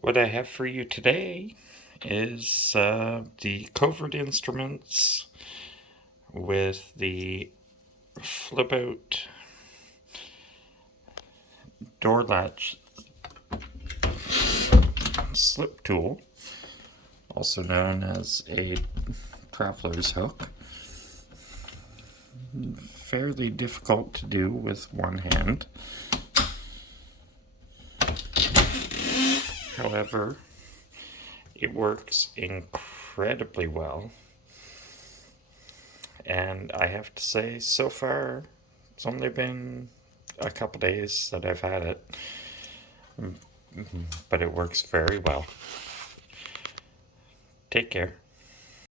What I have for you today is the covert instruments with the flip out door latch slip tool, also known as a traveler's hook. Fairly difficult to do with one hand. However, it works incredibly well. And I have to say, so far, it's only been a couple days that I've had it, but it works very well. Take care.